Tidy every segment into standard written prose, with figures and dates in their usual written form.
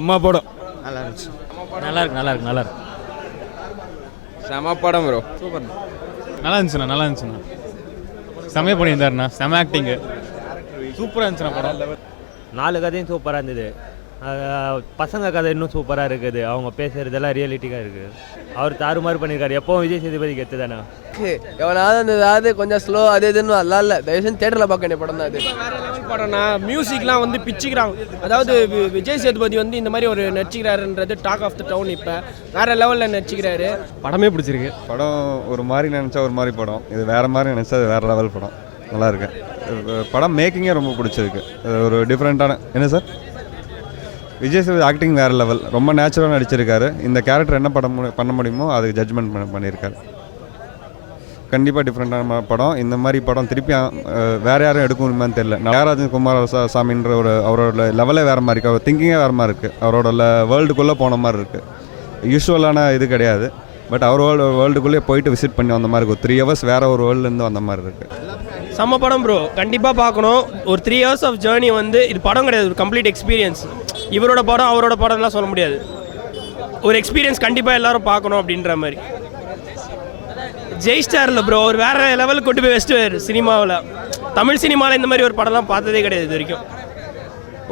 செம்ம படம். நல்லா இருந்துச்சு. நல்லா இருக்கு. செம படம் ப்ரோ. சூப்பர். நல்லா இருந்துச்சுண்ணா. செம்மையாக பண்ணியிருந்தாருண்ணா. செம ஆக்டிங்கு சூப்பராக இருந்துச்சுண்ணா படம். 4 கதையும் சூப்பராக இருந்தது. பசங்க கதை இன்னும் சூப்பராக இருக்குது. அவங்க பேசுகிறதெல்லாம் ரியாலிட்டிக்காக இருக்குது. அவர் தாறுமாறு பண்ணியிருக்காரு. எப்போவும் விஜய் சேதுபதி கெத்து தானே. எவனாவது அந்த ஏதாவது கொஞ்சம் ஸ்லோ அது இதுன்னு நல்லா இல்லை. தயவுசெய்து தேட்டரில் பார்க்க வேண்டிய படம் தான் அது. வேற லெவல் படம்னா மியூசிக்லாம் வந்து பிச்சுக்கிறாங்க. அதாவது விஜய் சேதுபதி வந்து இந்த மாதிரி ஒரு நடிச்சுக்கிறாருன்றது டாக் ஆஃப் த டவுன். இப்போ வேற லெவலில் நடிச்சுக்கிறாரு. படமே பிடிச்சிருக்கு. படம் ஒரு மாதிரி நினச்சா ஒரு மாதிரி படம், இது வேறு மாதிரி நினச்சா அது வேறு லெவல் படம். நல்லா இருக்கு. படம் மேக்கிங்கே ரொம்ப பிடிச்சிருக்கு. ஒரு டிஃப்ரெண்ட்டான என்ன சார் விஜய் சேதுபதி ஆக்டிங் வேறு லெவல். ரொம்ப நேச்சுரலாக நடிச்சிருக்காரு. இந்த கேரக்டர் என்ன பண்ண முடியுமோ அதுக்கு ஜட்ஜ்மெண்ட் பண்ணியிருக்காரு. கண்டிப்பாக டிஃப்ரெண்ட்டான படம். இந்த மாதிரி படம் திருப்பி வேறு யாரும் எடுக்கணுமான்னு தெரியல. நாகராஜன் குமாரசாமின்ற அவரோட லெவலே வேறு மாதிரி இருக்குது. அவர் திங்கிங்கே வேறு மாதிரி இருக்குது. அவரோட வேர்ல்டுக்குள்ளே போன மாதிரி இருக்குது. யூஸ்வலான இது கிடையாது. பட் அவர் வேர்ல்டுக்குள்ளேயே போயிட்டு விசிட் பண்ணி வந்த மாதிரி இருக்கும். 3 hours வேறு ஒரு வேர்ல்டுலேருந்து வந்த மாதிரி இருக்குது. செம்ம படம் ப்ரோ. கண்டிப்பாக பார்க்கணும். ஒரு 3 hours ஆஃப் ஜேர்னி வந்து இது படம் கிடையாது, ஒரு கம்ப்ளீட் எக்ஸ்பீரியன்ஸ். இவரோட படம் அவரோட படம்லாம் சொல்ல முடியாது. ஒரு எக்ஸ்பீரியன்ஸ் கண்டிப்பாக எல்லாரும் பார்க்கணும் அப்படின்ற மாதிரி. ஜெய் ஸ்டாரில் ப்ரோ ஒரு வேறு லெவலுக்கு கொண்டு போய் வச்சுட்டு சினிமாவில், தமிழ் சினிமாவில் இந்த மாதிரி ஒரு படம்லாம் பார்த்ததே கிடையாது இது வரைக்கும்.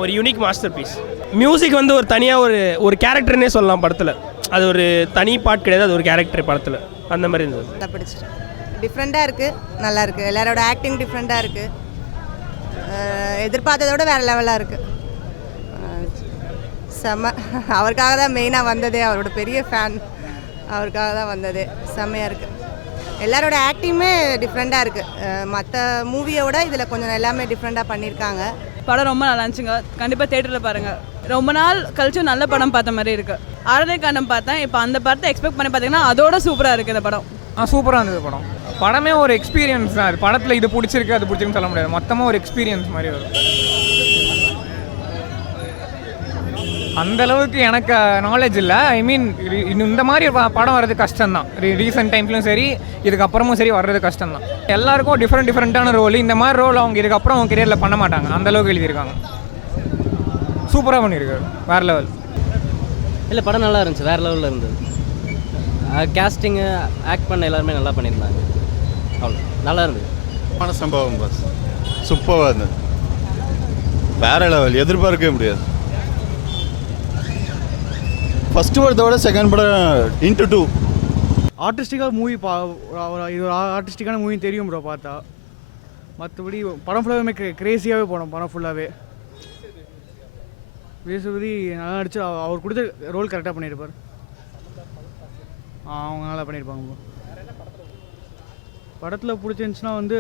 ஒரு யூனிக் மாஸ்டர் பீஸ். மியூசிக் வந்து ஒரு தனியாக ஒரு கேரக்டர்னே சொல்லலாம் படத்தில். அது ஒரு தனி பாட் கிடையாது, அது ஒரு கேரக்டர் படத்தில். அந்த மாதிரி இருந்தது. நல்லா பிடிச்சிட்டு டிஃப்ரெண்ட்டாக இருக்குது. நல்லா இருக்குது. எல்லாரோட ஆக்டிங் டிஃப்ரெண்ட்டாக இருக்குது. எதிர்பார்த்ததோட வேறு லெவலாக இருக்குது. செம்ம. அவருக்காக தான் மெயினாக வந்ததே. அவரோட பெரிய ஃபேன். அவருக்காக தான் வந்ததே. செம்மையாக இருக்குது. எல்லாரோட ஆக்டிங்குமே டிஃப்ரெண்ட்டாக இருக்குது. மற்ற மூவியோட இதில் கொஞ்சம் எல்லாமே டிஃப்ரெண்ட்டாக பண்ணியிருக்காங்க. படம் ரொம்ப நல்லா இருந்துச்சுங்க. கண்டிப்பாக தேட்டரில் பாருங்கள். ரொம்ப நாள் கழிச்சு நல்ல படம் பார்த்த மாதிரி இருக்குது. ஆரதை காண்டம் பார்த்தேன். இப்போ அந்த படத்தை எக்ஸ்பெக்ட் பண்ணி பார்த்தீங்கன்னா அதோட சூப்பராக இருக்குது இந்த படம். சூப்பராக இருந்தது படம். படமே ஒரு எக்ஸ்பீரியன்ஸ் தான். அது படத்தில் இது பிடிச்சிருக்கு அது பிடிச்சிருக்குன்னு சொல்ல முடியாது. மொத்தமாக ஒரு எக்ஸ்பீரியன்ஸ் மாதிரி வரும். அந்தளவுக்கு எனக்கு நாலேஜ் இல்லை. ஐ மீன் இந்த மாதிரி படம் வர்றது கஷ்டம்தான். ரீசெண்ட் டைம்ஸ்லையும் சரி இதுக்கப்புறமும் சரி வர்றது கஷ்டம்தான். எல்லாருக்கும் டிஃப்ரெண்ட்டான ரோல். இந்த மாதிரி ரோல் அவங்க இதுக்கப்புறம் அவங்க கெரியரில் பண்ண மாட்டாங்க. அந்தளவுக்கு எழுதியிருக்காங்க. சூப்பராக பண்ணியிருக்காரு. வேறு லெவல். இல்லை படம் நல்லா இருந்துச்சு. வேறு லெவலில் இருந்தது. கேஸ்டிங்கு ஆக்ட் பண்ண எல்லாருமே நல்லா பண்ணியிருந்தாங்க. அவ்வளோ நல்லா இருந்தது. பண சம்பவம் பஸ் சூப்பராக இருந்தது. வேறு லெவல். எதிர்பார்க்கவே முடியாது. ஃபஸ்ட்டு படத்தோட செகண்ட் படம் இன்ட்டு 2 ஆர்டிஸ்டிக்காக மூவி இது ஒரு ஆர்டிஸ்டிக்கான மூவி தெரியும் ப்ரோ பார்த்தா. மற்றபடி படம் ஃபுல்லாகவே கிரேஸியாகவே போனோம். படம் ஃபுல்லாகவே விஜய் சேதுபதி நல்லா நடிச்சு அவர் கொடுத்த ரோல் கரெக்டாக பண்ணியிருப்பார். அவங்க நல்லா பண்ணியிருப்பாங்க. படத்தில் பிடிச்சிருந்துச்சுன்னா வந்து